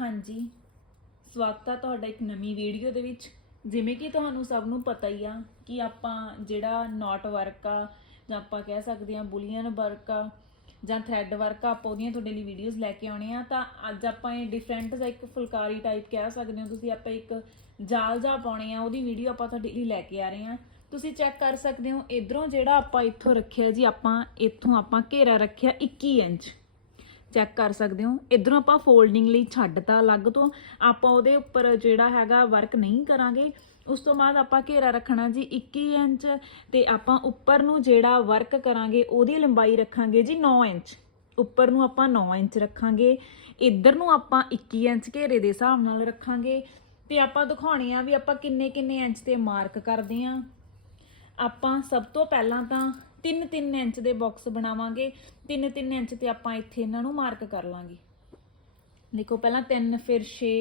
ਹਾਂਜੀ। ਸਵਾਗਤ ਆ ਤੁਹਾਡਾ ਇੱਕ ਨਵੀਂ ਵੀਡੀਓ ਦੇ ਵਿੱਚ। ਜਿਵੇਂ ਕਿ ਤੁਹਾਨੂੰ ਸਭ ਨੂੰ ਪਤਾ ਹੀ ਆ ਕਿ ਆਪਾਂ ਜਿਹੜਾ ਨੋਟ ਵਰਕ ਆ, ਜਾਂ ਆਪਾਂ ਕਹਿ ਸਕਦੇ ਹਾਂ ਬੁਲੀਅਨ ਵਰਕ ਆ, ਜਾਂ ਥ੍ਰੈਡ ਵਰਕ ਆ, ਆਪਾਂ ਉਹਦੀਆਂ ਤੁਹਾਡੇ ਲਈ ਵੀਡੀਓਜ਼ ਲੈ ਕੇ ਆਉਣੇ ਆ। ਤਾਂ ਅੱਜ ਆਪਾਂ ਇਹ ਡਿਫਰੈਂਟ ਜਿਹਾ ਇੱਕ ਫੁਲਕਾਰੀ ਟਾਈਪ ਕਹਿ ਸਕਦੇ ਹੋ ਤੁਸੀਂ, ਆਪਾਂ ਇੱਕ ਜਾਲ ਜਾ ਪਾਉਣੇ ਆ, ਉਹਦੀ ਵੀਡੀਓ ਆਪਾਂ ਤੁਹਾਡੇ ਲਈ ਲੈ ਕੇ ਆ ਰਹੇ ਆ। ਤੁਸੀਂ ਚੈੱਕ ਕਰ ਸਕਦੇ ਹੋ, ਇਧਰੋਂ ਜਿਹੜਾ ਆਪਾਂ ਇੱਥੋਂ ਰੱਖਿਆ ਜੀ, ਆਪਾਂ ਇੱਥੋਂ ਆਪਾਂ ਘੇਰਾ ਰੱਖਿਆ 21 ਇੰਚ। ਚੈੱਕ ਕਰ ਸਕਦੇ ਹੋ। ਇਧਰੋਂ ਆਪਾਂ ਫੋਲਡਿੰਗ ਲਈ ਛੱਡਤਾ ਅਲੱਗ ਤੋਂ। ਆਪਾਂ ਉਹਦੇ ਉੱਪਰ ਜਿਹੜਾ ਹੈਗਾ ਵਰਕ ਨਹੀਂ ਕਰਾਂਗੇ। ਉਸ ਤੋਂ ਬਾਅਦ ਆਪਾਂ ਘੇਰਾ ਰੱਖਣਾ ਜੀ 21 ਇੰਚ ਤੇ ਆਪਾਂ ਉੱਪਰ ਨੂੰ ਜਿਹੜਾ ਵਰਕ ਕਰਾਂਗੇ, ਉਹਦੀ ਲੰਬਾਈ ਰੱਖਾਂਗੇ ਜੀ 9 ਇੰਚ। ਉੱਪਰ ਨੂੰ ਆਪਾਂ 9 ਇੰਚ ਰੱਖਾਂਗੇ। ਇੱਧਰ ਨੂੰ ਆਪਾਂ 21 ਇੰਚ ਘੇਰੇ ਦੇ ਹਿਸਾਬ ਨਾਲ ਰੱਖਾਂਗੇ। ਤੇ ਆਪਾਂ ਦਿਖਾਉਣੇ ਆ ਵੀ ਆਪਾਂ ਕਿੰਨੇ ਕਿੰਨੇ ਇੰਚ ਤੇ ਮਾਰਕ ਕਰਦੇ ਆ। ਆਪਾਂ ਸਭ ਤੋਂ ਪਹਿਲਾਂ ਤਾਂ 3-3 ਇੰਚ ਦੇ ਬਾਕਸ ਬਣਾਵਾਂਗੇ। 3-3 ਇੰਚ ਤੇ ਆਪਾਂ ਇੱਥੇ ਇਹਨਾਂ ਨੂੰ ਮਾਰਕ ਕਰ ਲਾਂਗੇ। ਦੇਖੋ ਪਹਿਲਾਂ 3 ਫਿਰ 6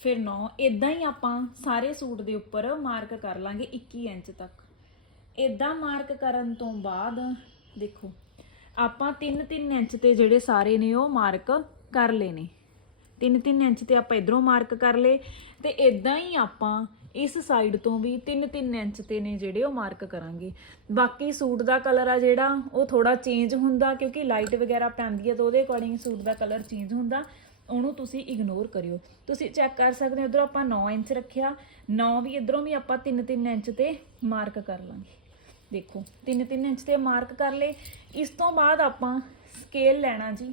ਫਿਰ 9 ਇਦਾਂ ਹੀ ਆਪਾਂ ਸਾਰੇ ਸੂਟ ਦੇ ਉੱਪਰ ਮਾਰਕ ਕਰ ਲਾਂਗੇ 21 ਇੰਚ ਤੱਕ। ਇਦਾਂ ਮਾਰਕ ਕਰਨ ਤੋਂ ਬਾਅਦ ਦੇਖੋ, ਆਪਾਂ 3-3 ਇੰਚ ਤੇ ਜਿਹੜੇ ਸਾਰੇ ਨੇ ਉਹ ਮਾਰਕ ਕਰ ਲਏ ਨੇ। 3-3 ਇੰਚ ਤੇ ਆਪਾਂ ਇਧਰੋਂ ਮਾਰਕ ਕਰ ਲਏ ਤੇ ਇਦਾਂ ਹੀ ਆਪਾਂ ਇਸ ਸਾਈਡ ਤੋਂ ਵੀ 3-3 ਇੰਚ ਤੇ ਨੇ ਜਿਹੜੇ ਉਹ ਮਾਰਕ ਕਰਾਂਗੇ। ਬਾਕੀ ਸੂਟ ਦਾ ਕਲਰ ਆ ਜਿਹੜਾ, ਉਹ ਥੋੜਾ ਚੇਂਜ ਹੁੰਦਾ ਕਿਉਂਕਿ ਲਾਈਟ ਵਗੈਰਾ ਪੈਂਦੀ ਹੈ ਤਾਂ ਉਹਦੇ ਅਕੋਰਡਿੰਗ ਸੂਟ ਦਾ ਕਲਰ ਚੇਂਜ ਹੁੰਦਾ, ਉਹਨੂੰ ਤੁਸੀਂ ਇਗਨੋਰ ਕਰਿਓ। ਤੁਸੀਂ ਚੈੱਕ ਕਰ ਸਕਦੇ ਹੋ, ਇਧਰੋਂ ਆਪਾਂ 9 ਇੰਚ ਰੱਖਿਆ 9 ਵੀ ਇਧਰੋਂ ਵੀ ਆਪਾਂ 3-3 ਇੰਚ ਤੇ ਮਾਰਕ ਕਰ ਲਾਂਗੇ। ਦੇਖੋ 3-3 ਇੰਚ ਤੇ ਮਾਰਕ ਕਰ ਲਏ। ਇਸ ਤੋਂ ਬਾਅਦ ਆਪਾਂ ਸਕੇਲ ਲੈਣਾ ਜੀ।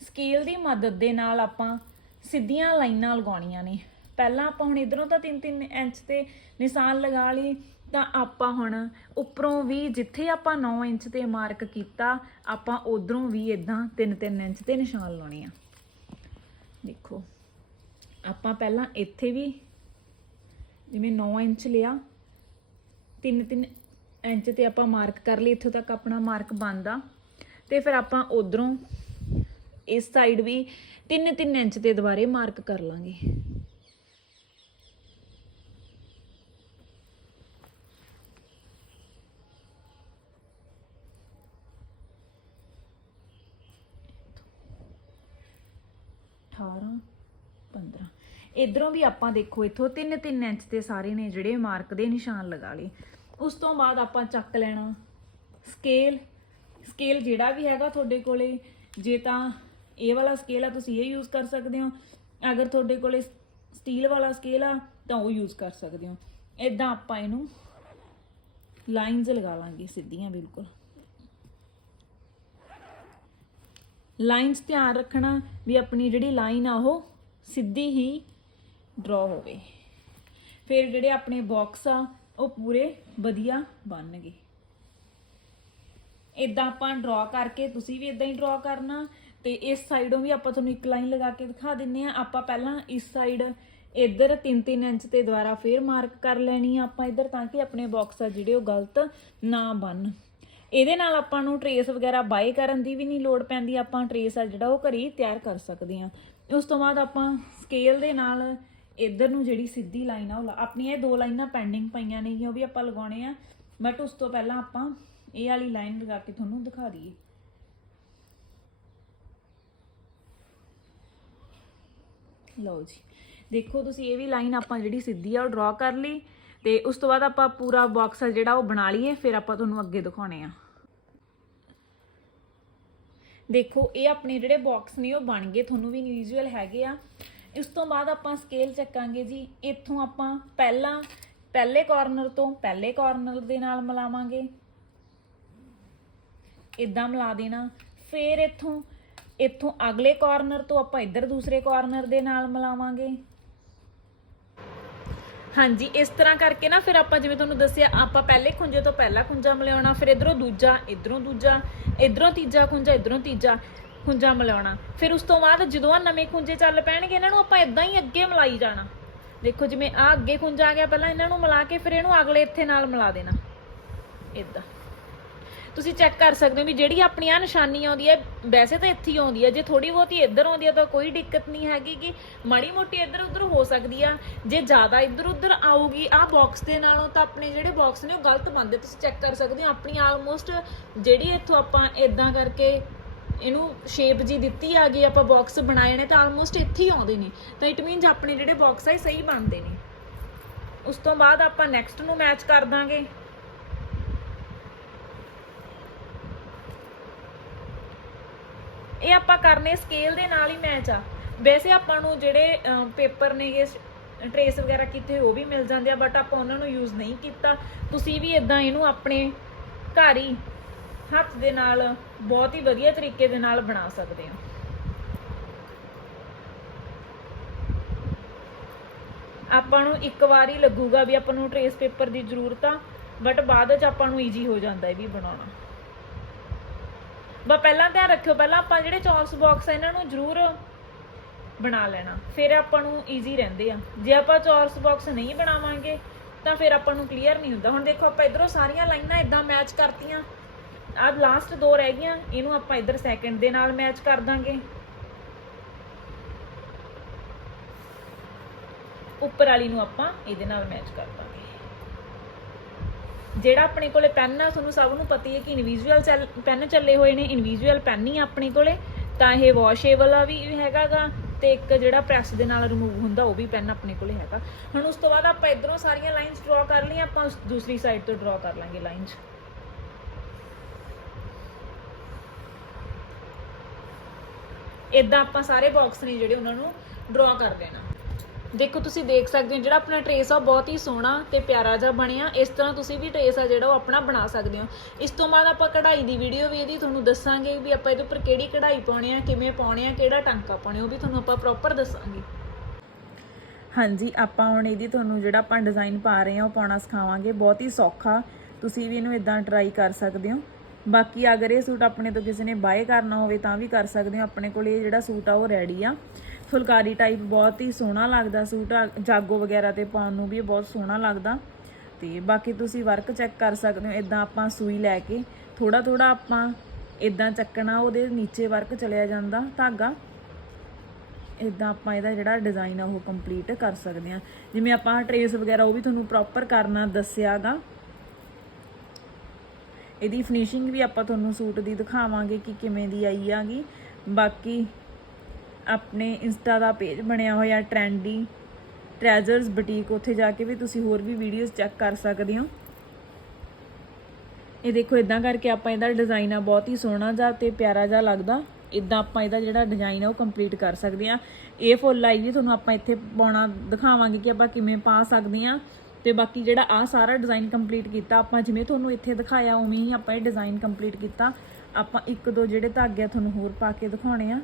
ਸਕੇਲ ਦੀ ਮਦਦ ਦੇ ਨਾਲ ਆਪਾਂ ਸਿੱਧੀਆਂ ਲਾਈਨਾਂ ਲਗਾਉਣੀਆਂ ਨੇ। ਪਹਿਲਾਂ ਆਪਾਂ ਹੁਣ ਇਧਰੋਂ ਤਾਂ 3-3 ਇੰਚ ਤੇ ਨਿਸ਼ਾਨ ਲਗਾ ਲਈ ਤਾਂ ਆਪਾਂ ਹੁਣ ਉੱਪਰੋਂ ਵੀ ਜਿੱਥੇ ਆਪਾਂ 9 ਇੰਚ ਤੇ ਮਾਰਕ ਕੀਤਾ, ਆਪਾਂ ਉਧਰੋਂ ਵੀ ਇਦਾਂ 3-3 ਇੰਚ ਤੇ ਨਿਸ਼ਾਨ ਲਾਉਣੇ ਆ। ਦੇਖੋ, ਆਪਾਂ ਪਹਿਲਾਂ ਇੱਥੇ ਵੀ ਜਿਵੇਂ 9 ਇੰਚ ਲਿਆ 3-3 ਇੰਚ ਤੇ ਆਪਾਂ ਮਾਰਕ ਕਰ ਲਈ ਇੱਥੋਂ ਤੱਕ ਆਪਣਾ ਮਾਰਕ ਬਣਦਾ। ਤੇ ਫਿਰ ਆਪਾਂ ਉਧਰੋਂ ਇਸ ਸਾਈਡ ਵੀ 3-3 ਇੰਚ ਤੇ ਦੁਬਾਰੇ ਮਾਰਕ ਕਰ ਲਾਂਗੇ। 15 ਇਧਰੋਂ ਵੀ ਆਪਾਂ ਦੇਖੋ, ਇੱਥੋਂ 3-3 ਇੰਚ ਤੇ ਸਾਰੇ ਨੇ ਜਿਹੜੇ ਮਾਰਕ ਦੇ ਨਿਸ਼ਾਨ ਲਗਾ ਲਏ। ਉਸ ਤੋਂ ਬਾਅਦ ਆਪਾਂ ਚੱਕ ਲੈਣਾ ਸਕੇਲ ਸਕੇਲ ਜਿਹੜਾ ਵੀ ਹੈਗਾ ਤੁਹਾਡੇ ਕੋਲੇ, ਜੇ ਤਾਂ ਇਹ ਵਾਲਾ ਸਕੇਲ ਆ, ਤੁਸੀਂ ਇਹ ਯੂਜ਼ ਕਰ ਸਕਦੇ ਹੋ। ਅਗਰ ਤੁਹਾਡੇ ਕੋਲੇ ਸਟੀਲ ਵਾਲਾ ਸਕੇਲ ਆ, ਤਾਂ ਉਹ ਯੂਜ਼ ਕਰ ਸਕਦੇ ਹੋ। ਇਦਾਂ ਆਪਾਂ ਇਹਨੂੰ ਲਾਈਨਸ ਲਗਾ ਲਾਂਗੇ ਸਿੱਧੀਆਂ, ਬਿਲਕੁਲ। ਲਾਈਨਸ ਧਿਆਨ ਰੱਖਣਾ ਵੀ ਆਪਣੀ ਜਿਹੜੀ ਲਾਈਨ ਆ ਉਹ ਸਿੱਧੀ ਹੀ ਡਰਾ ਹੋਵੇ। ਫਿਰ ਜਿਹੜੇ ਆਪਣੇ ਬਾਕਸ ਆ, ਉਹ ਪੂਰੇ ਵਧੀਆ ਬਣਨਗੇ। ਇਦਾਂ ਆਪਾਂ ਡਰਾ ਕਰਕੇ ਤੁਸੀਂ ਵੀ ਇਦਾਂ ਹੀ ਡਰਾ ਕਰਨਾ ਤੇ ਇਸ ਸਾਈਡੋਂ ਵੀ ਆਪਾਂ ਤੁਹਾਨੂੰ ਇੱਕ ਲਾਈਨ ਲਗਾ ਕੇ ਦਿਖਾ ਦਿੰਨੇ ਆ। ਆਪਾਂ ਪਹਿਲਾਂ ਇਸ ਸਾਈਡ ਇੱਧਰ 3-3 ਇੰਚ ਤੇ ਦੁਬਾਰਾ ਫੇਰ ਮਾਰਕ ਕਰ ਲੈਣੀ ਆ ਆਪਾਂ ਇੱਧਰ ਤਾਂ ਕਿ ਆਪਣੇ ਬਾਕਸ ਆ ਜਿਹੜੇ ਉਹ ਗਲਤ ਨਾ ਬਣ ਇਹਦੇ ਨਾਲ ਆਪਾਂ ਨੂੰ ਟਰੇਸ ਵਗੈਰਾ ਬਾਏ ਕਰਨ ਦੀ ਵੀ ਨਹੀਂ ਲੋੜ ਪੈਂਦੀ। ਆਪਾਂ ਟਰੇਸ ਆ ਜਿਹੜਾ ਉਹ ਘਰੇ ਤਿਆਰ ਕਰ ਸਕਦੇ ਆ। ਉਸ ਤੋਂ ਬਾਅਦ ਆਪਾਂ ਸਕੇਲ ਦੇ ਨਾਲ ਇੱਧਰ ਨੂੰ ਜਿਹੜੀ ਸਿੱਧੀ ਲਾਈਨ ਆ, ਉਹ ਲਾ- ਆਪਣੀਆਂ ਇਹ ਦੋ ਲਾਈਨਾਂ ਪੈਂਡਿੰਗ ਪਈਆਂ ਨੇ, ਉਹ ਵੀ ਆਪਾਂ ਲਗਾਉਣੇ ਆ। ਬਟ ਉਸ ਤੋਂ ਪਹਿਲਾਂ ਆਪਾਂ ਇਹ ਵਾਲੀ ਲਾਈਨ ਲਗਾ ਕੇ ਤੁਹਾਨੂੰ ਦਿਖਾ ਦਈਏ। ਲਓ ਜੀ। ਦੇਖੋ ਤੁਸੀਂ ਇਹ ਵੀ ਲਾਈਨ ਆਪਾਂ ਜਿਹੜੀ ਸਿੱਧੀ ਆ, ਉਹ ਡਰਾ ਕਰ ਲਈ ਤੇ ਉਸ ਤੋਂ ਬਾਅਦ ਆਪਾਂ ਪੂਰਾ ਬਾਕਸ ਆ ਜਿਹੜਾ ਉਹ ਬਣਾ ਲਈਏ, ਫਿਰ ਆਪਾਂ ਤੁਹਾਨੂੰ ਅੱਗੇ ਦਿਖਾਉਣੇ ਆ। ਦੇਖੋ, ਇਹ ਆਪਣੇ ਜਿਹੜੇ ਬਾਕਸ ਨੇ, ਉਹ ਬਣ ਗਏ, ਤੁਹਾਨੂੰ ਵੀ ਵਿਜ਼ੂਅਲ ਹੈਗੇ ਆ। ਇਸ ਤੋਂ ਬਾਅਦ ਆਪਾਂ ਸਕੇਲ ਚੱਕਾਂਗੇ ਜੀ। ਇੱਥੋਂ ਆਪਾਂ ਪਹਿਲਾਂ, ਪਹਿਲੇ ਕਾਰਨਰ ਤੋਂ ਪਹਿਲੇ ਕਾਰਨਰ ਦੇ ਨਾਲ ਮਿਲਾਵਾਂਗੇ। ਇਦਾਂ ਮਿਲਾ ਦੇਣਾ। ਫਿਰ ਇੱਥੋਂ ਇੱਥੋਂ ਅਗਲੇ ਕਾਰਨਰ ਤੋਂ ਆਪਾਂ ਇੱਧਰ ਦੂਸਰੇ ਕਾਰਨਰ ਦੇ ਨਾਲ ਮਿਲਾਵਾਂਗੇ। ਹਾਂਜੀ, ਇਸ ਤਰ੍ਹਾਂ ਕਰਕੇ ਨਾ ਫਿਰ ਆਪਾਂ ਜਿਵੇਂ ਤੁਹਾਨੂੰ ਦੱਸਿਆ, ਆਪਾਂ ਪਹਿਲੇ ਖੁੰਝੇ ਤੋਂ ਪਹਿਲਾ ਖੁੰਝਾ ਮਿਲਾਉਣਾ, ਫਿਰ ਇਧਰੋਂ ਦੂਜਾ ਇਧਰੋਂ ਦੂਜਾ, ਇਧਰੋਂ ਤੀਜਾ ਖੁੰਝਾ, ਇਧਰੋਂ ਤੀਜਾ ਖੁੰਝਾ ਮਿਲਾਉਣਾ। ਫਿਰ ਉਸ ਤੋਂ ਬਾਅਦ ਜਦੋਂ ਆ ਨਵੇਂ ਖੁੰਝੇ ਚੱਲ ਪੈਣਗੇ, ਇਹਨਾਂ ਨੂੰ ਆਪਾਂ ਇਦਾਂ ਹੀ ਅੱਗੇ ਮਿਲਾਈ ਜਾਣਾ। ਦੇਖੋ ਜਿਵੇਂ ਆ ਅੱਗੇ ਖੁੰਝਾ ਆ ਗਿਆ, ਪਹਿਲਾਂ ਇਹਨਾਂ ਨੂੰ ਮਿਲਾ ਕੇ ਫਿਰ ਇਹਨੂੰ ਅਗਲੇ ਇੱਥੇ ਨਾਲ ਮਿਲਾ ਦੇਣਾ। ਇਦਾਂ ਤੁਸੀਂ ਚੈੱਕ ਕਰ ਸਕਦੇ ਹੋ ਵੀ ਜਿਹੜੀ ਆਪਣੀ ਆ ਨਿਸ਼ਾਨੀ ਆਉਂਦੀ ਹੈ, ਵੈਸੇ ਤਾਂ ਇੱਥੇ ਹੀ ਆਉਂਦੀ ਹੈ। ਜੇ ਥੋੜੀ ਬਹੁਤੀ ਇੱਧਰ ਆਉਂਦੀ ਹੈ ਤਾਂ ਕੋਈ ਦਿੱਕਤ ਨਹੀਂ ਹੈਗੀ ਕਿ ਮਾੜੀ ਮੋਟੀ ਇੱਧਰ ਉੱਧਰ ਹੋ ਸਕਦੀ ਆ। ਜੇ ਜ਼ਿਆਦਾ ਇੱਧਰ ਉੱਧਰ ਆਊਗੀ ਆ ਬਾਕਸ ਦੇ ਨਾਲੋਂ ਤਾਂ ਆਪਣੇ ਜਿਹੜੇ ਬਾਕਸ ਨੇ ਉਹ ਗਲਤ ਬਣਦੇ ਤੁਸੀਂ ਚੈੱਕ ਕਰ ਸਕਦੇ ਹੋ, ਆਪਣੀ ਆਲਮੋਸਟ ਜਿਹੜੀ ਇੱਥੋਂ ਆਪਾਂ ਇਦਾਂ ਕਰਕੇ ਇਹਨੂੰ ਸ਼ੇਪ ਜੀ ਦਿੱਤੀ ਆ ਗਈ, ਆਪਾਂ ਬਾਕਸ ਬਣਾਏ ਨੇ ਤਾਂ ਆਲਮੋਸਟ ਇੱਥੇ ਹੀ ਆਉਂਦੇ ਨੇ। ਤਾਂ ਇਟ ਮੀਨਸ ਆਪਣੇ ਜਿਹੜੇ ਬਾਕਸ ਆ, ਇਹ ਸਹੀ ਬਣਦੇ ਨੇ। ਉਸ ਤੋਂ ਬਾਅਦ ਆਪਾਂ ਨੈਕਸਟ ਨੂੰ ਮੈਚ ਕਰ ਦਾਂਗੇ। ਇਹ ਆਪਾਂ ਕਰਨੇ ਸਕੇਲ ਦੇ ਨਾਲ ਹੀ ਮੈਚ ਆ। ਵੈਸੇ ਆਪਾਂ ਨੂੰ ਜਿਹੜੇ ਪੇਪਰ ਨੇਗੇ ਟਰੇਸ ਵਗੈਰਾ ਕੀਤੇ ਉਹ ਵੀ ਮਿਲ ਜਾਂਦੇ ਆ ਬਟ ਆਪਾਂ ਉਹਨਾਂ ਨੂੰ ਯੂਜ਼ ਨਹੀਂ ਕੀਤਾ। ਤੁਸੀਂ ਵੀ ਇਦਾਂ ਇਹਨੂੰ ਆਪਣੇ ਘਰ ਹੀ ਹੱਥ ਦੇ ਨਾਲ, ਬਹੁਤ ਹੀ ਵਧੀਆ ਤਰੀਕੇ ਦੇ ਨਾਲ ਬਣਾ ਸਕਦੇ ਹੋ ਆਪਾਂ ਨੂੰ ਇੱਕ ਵਾਰ ਹੀ ਲੱਗੂਗਾ ਵੀ ਆਪਾਂ ਨੂੰ ਟਰੇਸ ਪੇਪਰ ਦੀ ਜ਼ਰੂਰਤ ਆ ਬਟ ਬਾਅਦ ਵਿੱਚ ਆਪਾਂ ਨੂੰ ਈਜ਼ੀ ਹੋ ਜਾਂਦਾ ਇਹ ਵੀ ਬਣਾਉਣਾ। ਬਾ ਪਹਿਲਾਂ ਧਿਆਨ ਰੱਖਿਓ, ਪਹਿਲਾਂ ਆਪਾਂ ਜਿਹੜੇ ਚੌਰਸ ਬਾਕਸ ਆ, ਇਹਨਾਂ ਨੂੰ ਜ਼ਰੂਰ ਬਣਾ ਲੈਣਾ। ਫਿਰ ਆਪਾਂ ਨੂੰ ਈਜ਼ੀ ਰਹਿੰਦੇ ਆ। ਜੇ ਆਪਾਂ ਚੌਰਸ ਬਾਕਸ ਨਹੀਂ ਬਣਾਵਾਂਗੇ, ਤਾਂ ਫਿਰ ਆਪਾਂ ਨੂੰ ਕਲੀਅਰ ਨਹੀਂ ਹੁੰਦਾ। ਹੁਣ ਦੇਖੋ, ਆਪਾਂ ਇਧਰੋਂ ਸਾਰੀਆਂ ਲਾਈਨਾਂ ਇਦਾਂ ਮੈਚ ਕਰਤੀਆਂ। ਆਹ ਲਾਸਟ ਦੋ ਰਹਿ ਗਈਆਂ, ਇਹਨੂੰ ਆਪਾਂ ਇਧਰ ਸੈਕਿੰਡ ਦੇ ਨਾਲ ਮੈਚ ਕਰ ਦਾਂਗੇ। ਉੱਪਰ ਵਾਲੀ ਨੂੰ ਆਪਾਂ ਇਹਦੇ ਨਾਲ ਮੈਚ ਕਰ ਦਾਂਗੇ। ਜਿਹੜਾ ਆਪਣੇ ਕੋਲੇ ਪੈਨ ਆ, ਤੁਹਾਨੂੰ ਸਭ ਨੂੰ ਪਤਾ ਹੀ ਹੈ ਕਿ ਇਨਵਿਜੂਅਲ ਪੈਨ ਚੱਲੇ ਹੋਏ ਨੇ ਇਨਵਿਜੂਅਲ ਪੈਨ ਹੀ ਆਪਣੇ ਕੋਲੇ। ਤਾਂ ਇਹ ਵਾਸ਼ੇਬਲ ਆ ਵੀ ਹੈਗਾਗਾ ਤੇ ਇੱਕ ਜਿਹੜਾ ਪ੍ਰੈਸ ਦੇ ਨਾਲ ਰਿਮੂਵ ਹੁੰਦਾ, ਉਹ ਵੀ ਪੈਨ ਆਪਣੇ ਕੋਲੇ ਹੈਗਾ। ਹੁਣ ਉਸ ਤੋਂ ਬਾਅਦ ਆਪਾਂ ਇਧਰੋਂ ਸਾਰੀਆਂ ਲਾਈਨਸ ਡਰਾ ਕਰ ਲਈਆਂ, ਆਪਾਂ ਉਸ ਦੂਸਰੀ ਸਾਈਡ ਤੋਂ ਡਰਾ ਕਰ ਲਾਂਗੇ ਲਾਈਨਸ ਇਦਾਂ ਆਪਾਂ ਸਾਰੇ ਬਾਕਸ ਨੇ ਜਿਹੜੇ ਉਹਨਾਂ ਨੂੰ ਡਰਾ ਕਰ ਦੇਣਾ। ਦੇਖੋ, ਤੁਸੀਂ ਦੇਖ ਸਕਦੇ ਹੋ, ਜਿਹੜਾ ਆਪਣਾ ਟਰੇਸ ਆ ਉਹ ਬਹੁਤ ਹੀ ਸੋਹਣਾ ਤੇ ਪਿਆਰਾ ਜਿਹਾ ਬਣਿਆ। ਇਸ ਤਰ੍ਹਾਂ ਤੁਸੀਂ ਵੀ ਟਰੇਸ ਆ ਜਿਹੜਾ ਉਹ ਆਪਣਾ ਬਣਾ ਸਕਦੇ ਹੋ। ਇਸ ਤੋਂ ਬਾਅਦ ਆਪਾਂ ਕਢਾਈ ਦੀ ਵੀਡੀਓ ਵੀ ਇਹਦੀ ਤੁਹਾਨੂੰ ਦੱਸਾਂਗੇ ਵੀ ਆਪਾਂ ਇਹਦੇ ਉੱਪਰ ਕਿਹੜੀ ਕਢਾਈ ਪਾਉਣੀ ਆ, ਕਿਵੇਂ ਪਾਉਣੀ ਆ, ਕਿਹੜਾ ਟਾਂਕਾ ਪਾਉਣਾ ਉਹ ਵੀ ਤੁਹਾਨੂੰ ਆਪਾਂ ਪ੍ਰੋਪਰ ਦੱਸਾਂਗੇ। ਹਾਂਜੀ, ਆਪਾਂ ਹੁਣ ਇਹਦੀ ਤੁਹਾਨੂੰ ਜਿਹੜਾ ਆਪਾਂ ਡਿਜ਼ਾਈਨ ਪਾ ਰਹੇ ਹਾਂ, ਉਹ ਪਾਉਣਾ ਸਿਖਾਵਾਂਗੇ। ਬਹੁਤ ਹੀ ਸੌਖਾ। ਤੁਸੀਂ ਵੀ ਇਹਨੂੰ ਇਦਾਂ ਟਰਾਈ ਕਰ ਸਕਦੇ ਹੋ। ਬਾਕੀ ਅਗਰ ਇਹ ਸੂਟ ਆਪਣੇ ਤੋਂ ਕਿਸੇ ਨੇ ਬਾਏ ਕਰਨਾ ਹੋਵੇ, ਤਾਂ ਵੀ ਕਰ ਸਕਦੇ ਹੋ। ਆਪਣੇ ਕੋਲ ਇਹ ਜਿਹੜਾ ਸੂਟ ਆ, ਉਹ ਰੈਡੀ ਆ। ਫੁਲਕਾਰੀ ਟਾਈਪ ਬਹੁਤ ਹੀ ਸੋਹਣਾ ਲੱਗਦਾ ਸੂਟ ਜਾਗੋ ਵਗੈਰਾ ਤੇ ਪਾਉਣ ਨੂੰ ਵੀ ਇਹ ਬਹੁਤ ਸੋਹਣਾ ਲੱਗਦਾ। ਤੇ ਬਾਕੀ ਤੁਸੀਂ ਵਰਕ ਚੈੱਕ ਕਰ ਸਕਦੇ ਹੋ ਇਦਾਂ ਆਪਾਂ ਸੂਈ ਲੈ ਕੇ ਥੋੜਾ ਥੋੜਾ ਆਪਾਂ ਇਦਾਂ ਚੱਕਣਾ, ਉਹਦੇ ਨੀਚੇ ਵਰਕ ਚਲਿਆ ਜਾਂਦਾ ਧਾਗਾ। ਇਦਾਂ ਆਪਾਂ ਇਹਦਾ ਜਿਹੜਾ ਡਿਜ਼ਾਈਨ ਆ ਉਹ ਕੰਪਲੀਟ ਕਰ ਸਕਦੇ ਆ। ਜਿਵੇਂ ਆਪਾਂ ਟਰੇਸ ਵਗੈਰਾ ਉਹ ਵੀ ਤੁਹਾਨੂੰ ਪ੍ਰੋਪਰ ਕਰਨਾ ਦੱਸਿਆਗਾ। ਇਹਦੀ ਫਿਨਿਸ਼ਿੰਗ ਵੀ ਆਪਾਂ ਤੁਹਾਨੂੰ ਸੂਟ ਦੀ ਦਿਖਾਵਾਂਗੇ ਕਿ ਕਿਵੇਂ ਦੀ ਆਈ ਆਗੀ ਬਾਕੀ ਆਪਣੇ ਇੰਸਟਾ ਦਾ ਪੇਜ ਬਣਿਆ ਹੋਇਆ ਟ੍ਰੈਂਡੀ ਟ੍ਰੈਜਰਸ ਬੁਟੀਕ ਉੱਥੇ ਜਾ ਕੇ ਵੀ ਤੁਸੀਂ ਹੋਰ ਵੀ ਵੀਡੀਓਜ਼ ਚੈੱਕ ਕਰ ਸਕਦੇ ਹੋ। ਇਹ ਦੇਖੋ ਇਦਾਂ ਕਰਕੇ ਆਪਾਂ ਇਹਦਾ ਡਿਜ਼ਾਈਨ ਆ ਬਹੁਤ ਹੀ ਸੋਹਣਾ ਜਿਹਾ ਤੇ ਪਿਆਰਾ ਜਿਹਾ ਲੱਗਦਾ। ਇਦਾਂ ਆਪਾਂ ਇਹਦਾ ਜਿਹੜਾ ਡਿਜ਼ਾਈਨ ਆ ਉਹ ਕੰਪਲੀਟ ਕਰ ਸਕਦੇ ਆ ਇਹ ਫੁੱਲ ਆਈ ਵੀ ਤੁਹਾਨੂੰ ਆਪਾਂ ਇੱਥੇ ਪਾਉਣਾ ਦਿਖਾਵਾਂਗੇ ਕਿ ਆਪਾਂ ਕਿਵੇਂ ਪਾ ਸਕਦੇ ਆ ਤੇ ਬਾਕੀ ਜਿਹੜਾ ਆ ਸਾਰਾ ਡਿਜ਼ਾਈਨ ਕੰਪਲੀਟ ਕੀਤਾ, ਆਪਾਂ ਜਿਵੇਂ ਤੁਹਾਨੂੰ ਇੱਥੇ ਦਿਖਾਇਆ, ਉਵੇਂ ਹੀ ਆਪਾਂ ਇਹ ਡਿਜ਼ਾਈਨ ਕੰਪਲੀਟ ਕੀਤਾ। ਆਪਾਂ ਇੱਕ ਦੋ ਜਿਹੜੇ ਧਾਗੇ ਆ, ਤੁਹਾਨੂੰ ਹੋਰ ਪਾ ਕੇ ਦਿਖਾਉਣੇ ਆ।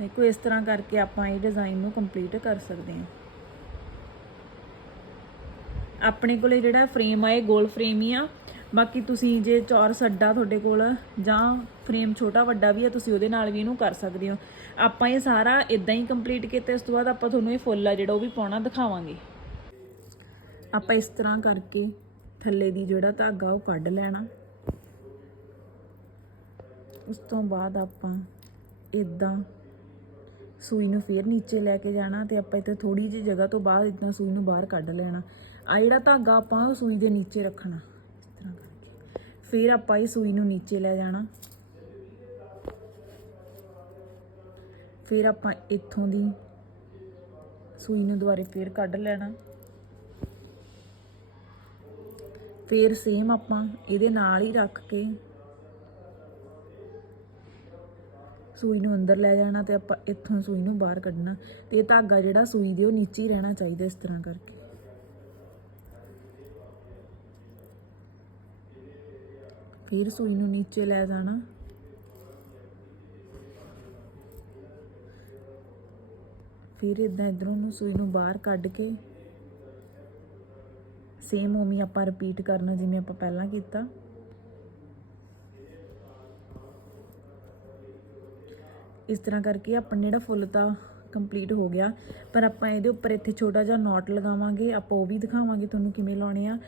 ਦੇਖੋ, ਇਸ ਤਰ੍ਹਾਂ ਕਰਕੇ ਆਪਾਂ ਇਹ ਡਿਜ਼ਾਈਨ ਨੂੰ ਕੰਪਲੀਟ ਕਰ ਸਕਦੇ ਹਾਂ। ਆਪਣੇ ਕੋਲੇ ਜਿਹੜਾ ਫਰੇਮ ਆ, ਇਹ ਗੋਲ ਫਰੇਮ ਹੀ ਆ। ਬਾਕੀ ਤੁਸੀਂ ਜੇ ਚੌਰ ਅੱਡਾ ਤੁਹਾਡੇ ਕੋਲ ਜਾਂ ਫਰੇਮ ਛੋਟਾ ਵੱਡਾ ਵੀ ਆ, ਤੁਸੀਂ ਉਹਦੇ ਨਾਲ ਵੀ ਇਹਨੂੰ ਕਰ ਸਕਦੇ ਹੋ। ਆਪਾਂ ਇਹ ਸਾਰਾ ਇਦਾਂ ਹੀ ਕੰਪਲੀਟ ਕੀਤਾ, ਇਸ ਤੋਂ ਬਾਅਦ ਆਪਾਂ ਤੁਹਾਨੂੰ ਇਹ ਫੁੱਲ ਆ ਜਿਹੜਾ ਉਹ ਵੀ ਪਾਉਣਾ ਦਿਖਾਵਾਂਗੇ। ਆਪਾਂ ਇਸ ਤਰ੍ਹਾਂ ਕਰਕੇ ਥੱਲੇ ਦੀ ਜਿਹੜਾ ਧਾਗਾ ਉਹ ਕੱਢ ਲੈਣਾ। ਉਸ ਤੋਂ ਬਾਅਦ ਆਪਾਂ ਇਦਾਂ ਸੂਈ ਨੂੰ ਫੇਰ ਨੀਚੇ ਲੈ ਕੇ ਜਾਣਾ ਤੇ ਆਪਾਂ ਇੱਥੇ ਥੋੜੀ ਜਿਹੀ ਜਗ੍ਹਾ ਤੋਂ ਬਾਅਦ ਇਦਾਂ ਸੂਈ ਨੂੰ ਬਾਹਰ ਕੱਢ ਲੈਣਾ। ਆ ਜਿਹੜਾ ਧਾਗਾ ਆਪਾਂ ਉਹ ਸੂਈ ਦੇ ਨੀਚੇ ਰੱਖਣਾ। ਇਸ ਤਰ੍ਹਾਂ ਕਰਕੇ। ਫੇਰ ਆਪਾਂ ਇਹ ਸੂਈ ਨੂੰ ਨੀਚੇ ਲੈ ਜਾਣਾ। ਫਿਰ ਆਪਾਂ ਇੱਥੋਂ ਦੀ ਸੂਈ ਨੂੰ ਦੁਬਾਰੇ ਫੇਰ ਕੱਢ ਲੈਣਾ। ਫੇਰ ਸੇਮ ਆਪਾਂ ਇਹਦੇ ਨਾਲ ਹੀ ਰੱਖ ਕੇ ਸੂਈ ਨੂੰ ਅੰਦਰ ਲੈ ਜਾਣਾ ਤੇ ਆਪਾਂ ਇੱਥੋਂ ਸੂਈ ਨੂੰ ਬਾਹਰ ਕੱਢਣਾ ਤੇ ਇਹ ਧਾਗਾ ਜਿਹੜਾ ਸੂਈ ਦੇ ਉਹ ਨੀਚੇ ਹੀ ਰਹਿਣਾ ਚਾਹੀਦਾ ਇਸ ਤਰ੍ਹਾਂ ਕਰਕੇ। ਫਿਰ ਸੂਈ ਨੂੰ ਨੀਚੇ ਲੈ ਜਾਣਾ। ਫਿਰ ਇਦਾਂ ਇਧਰੋਂ ਨੂੰ ਸੂਈ ਨੂੰ ਬਾਹਰ ਕੱਢ ਕੇ ਸੇਮ ਉਵੇਂ ਆਪਾਂ ਰਿਪੀਟ ਕਰਨਾ ਜਿਵੇਂ ਆਪਾਂ ਪਹਿਲਾਂ ਕੀਤਾ। ਇਸ ਤਰ੍ਹਾਂ ਕਰਕੇ ਆਪਣਾ ਜਿਹੜਾ ਫੁੱਲ ਤਾਂ ਕੰਪਲੀਟ ਹੋ ਗਿਆ, ਪਰ ਆਪਾਂ ਇਹਦੇ ਉੱਪਰ ਇੱਥੇ ਛੋਟਾ ਜਿਹਾ ਨੋਟ ਲਗਾਵਾਂਗੇ, ਆਪਾਂ ਉਹ ਵੀ ਦਿਖਾਵਾਂਗੇ ਤੁਹਾਨੂੰ ਕਿਵੇਂ ਲਾਉਣੇ ਆ।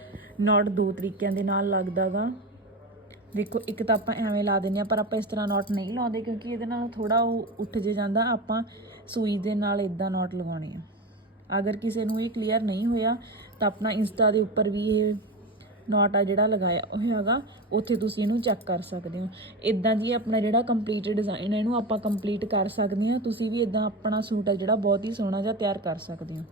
ਨੋਟ ਦੋ ਤਰੀਕਿਆਂ ਦੇ ਨਾਲ ਲੱਗਦਾਗਾ। ਦੇਖੋ, ਇੱਕ ਤਾਂ ਆਪਾਂ ਐਵੇਂ ਲਾ ਦਿੰਨੇ ਆ, ਪਰ ਆਪਾਂ ਇਸ ਤਰ੍ਹਾਂ ਨੋਟ ਨਹੀਂ ਲਾਉਂਦੇ ਕਿਉਂਕਿ ਇਹਦੇ ਨਾਲ ਥੋੜਾ ਉਹ ਉੱਠ ਜੇ ਜਾਂਦਾ, ਆਪਾਂ ਸੂਈ ਦੇ ਨਾਲ ਇਦਾਂ ਨੋਟ ਲਗਾਉਣੇ ਆ। ਅਗਰ ਕਿਸੇ ਨੂੰ ਇਹ ਕਲੀਅਰ ਨਹੀਂ ਹੋਇਆ, ਤਾਂ ਆਪਣਾ ਇੰਸਟਾ ਦੇ ਉੱਪਰ ਵੀ ਇਹ ਨੋਟ ਆ ਜਿਹੜਾ ਲਗਾਇਆ ਹੈਗਾ ਉੱਥੇ ਤੁਸੀਂ ਇਹਨੂੰ ਚੈੱਕ ਕਰ ਸਕਦੇ ਹੋ। ਇਦਾਂ ਜੀ ਆਪਣਾ ਜਿਹੜਾ ਕੰਪਲੀਟ ਡਿਜ਼ਾਈਨ ਹੈ ਇਹਨੂੰ ਆਪਾਂ ਕੰਪਲੀਟ ਕਰ ਸਕਦੇ ਹਾਂ। ਤੁਸੀਂ ਵੀ ਇਦਾਂ ਆਪਣਾ ਸੂਟ ਆ ਜਿਹੜਾ ਬਹੁਤ ਹੀ ਸੋਹਣਾ ਜਿਹਾ ਤਿਆਰ ਕਰ ਸਕਦੇ ਹੋ।